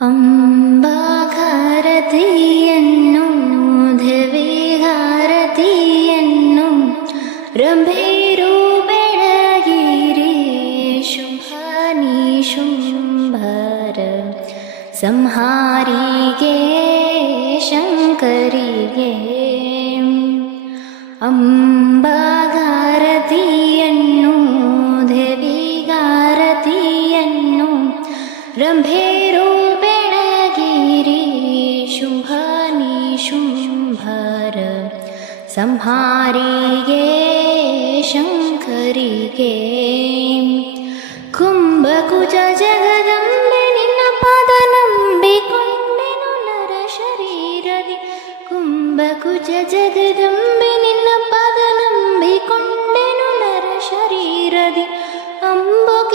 അംബാരതിയെന്നും ദേവിഹാരതിയെന്നും രംഭീരൂപേരഗിരീശുംഭനീശുംഭര സംഹാരികേ ശങ്കരികേ അംബാരതിയെന്നും ദേവിഹാരതിയെന്നും രംഭീരൂ संहारि गे शङ्करि गे कुम्भकुज जगदम्बे नि न पदनंबिकुण्डे नुनर शरीरदि कुम्भकुज जगदम्बे नि न पदनम्बिकुण्डे नु नर शरीरदि अम्बुकेशनरानि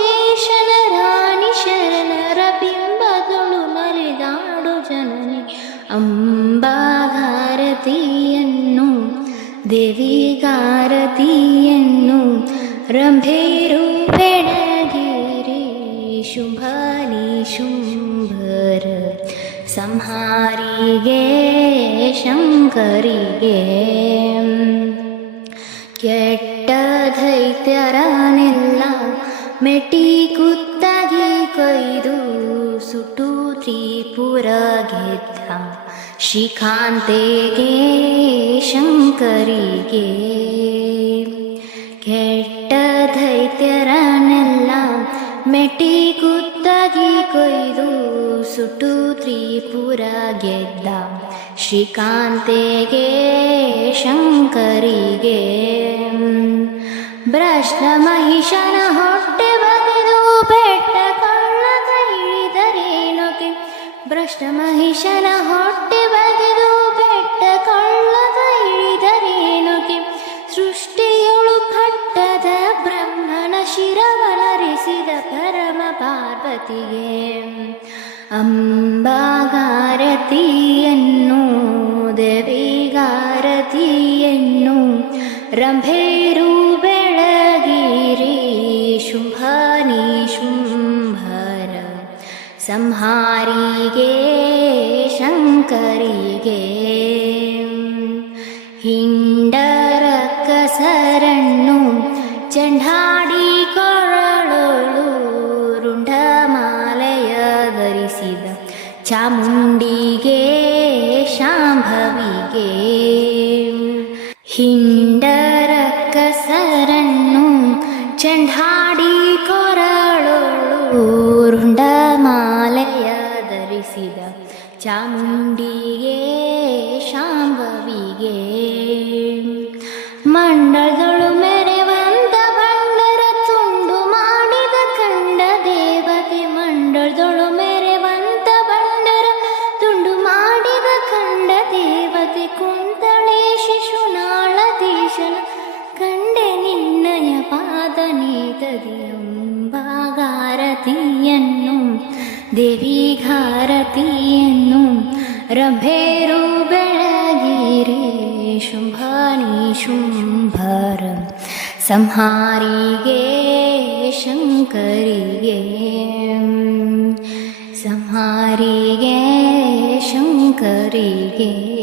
शरणरबिम्बतुरिदाणुजननि अम्बा ದೇವಿಗಾರತಿಯನ್ನು ರಂಭೇರು ಬೆಳಗಿರಿ ಶುಂಭನಿ ಶುಂಭರ ಸಂಹಾರಿಗೆ ಶಂಕರಿಗೆ ಕೆಟ್ಟ ದೈತ್ಯರನೆಲ್ಲ ಮೆಟ್ಟಿ ಕುತ್ತಾಗಿ ಕೊಯ್ದು ಸುಟ್ಟು ತ್ರಿಪುರ ಗೆದ್ದ ಶಿಖಾಂತೆಗೆ ಶಂಕರಿಗೆ ಕೆಟ್ಟ ದೈತ್ಯರನೆಲ್ಲ ಮೆಟ್ಟಿ ಕುತ್ತಾಗಿ ಕೊಯ್ದು ಸುಟ್ಟು ತ್ರಿಪುರ ಗೆದ್ದ ಶ್ರೀಕಾಂತೆಗೆ ಶಂಕರಿಗೆ ಭ್ರಷ್ಟ ಮಹಿಷನ ಹೊಟ್ಟೆ ಬಗೆದು ಬೆಟ್ಟ ಕೊಳ್ಳದ ಹಿಡಿದರೇನೊಕೆ ಭ್ರಷ್ಟ ಮಹಿಷನ ಹೊಟ್ಟೆ ಬಗೆದು ಬೆಟ್ಟ ಕೊಳ್ಳದ ಹಿಡಿದರೇನೊಕೆ ಸೃಷ್ಟಿಯೊಳು ಪಟ್ಟದ ಬ್ರಹ್ಮನ ಶಿರವನರಿಸಿದ ಪರಮ ಪಾರ್ವತಿಗೆ ಅಂಬಾಗಾರತಿಯನ್ನು ದೇವಿಗಾರತಿಯನ್ನು ರಂಭೇರು ಸಂಹಾರಿಗೆ ಶಂಕರಿಗೆ ಹಿಂಡರ ಕಸರನ್ನು ಚಂಡಾಡಿ ಕೊರಳೋಳು ರುಂಡಮಾಲೆಯ ಧರಿಸಿದ ಚಾಮುಂಡಿಗೆ ಶಾಂಭವಿಗೆ ಹಿಂಡರ ಕಸರನ್ನು ಚಂಡಾಡಿ ಚಾಮುಂಡಿಗೆ ಶಾಂಭವಿಗೆ ಮಂಡಳಗಳು ಮೆರೆವಂತ ಬಂಡರ ತುಂಡು ಮಾಡಿದ ಕಂಡ ದೇವತೆ ಮಂಡಳದೊಳು ಮೆರೆವಂತ ಬಂಡರ ತುಂಡು ಮಾಡಿದ ಕಂಡ ದೇವತೆ ಕುಂತಳೆ ಶಿಶುನಾಳದೀಶನ ಕಂಡೆ ನಿನ್ನಯ ಪಾದ ನೀತದಿ ದೇವಿಗಾರತಿಯನ್ನು ರಂಭೇರು ಬೆಳಗಿರಿ ಶುಂಭನಿ ಶುಂಭರ ಸಂಹಾರಿಗೆ ಶಂಕರಿಗೆ ಸಂಹಾರಿಗೆ ಶಂಕರಿಗೆ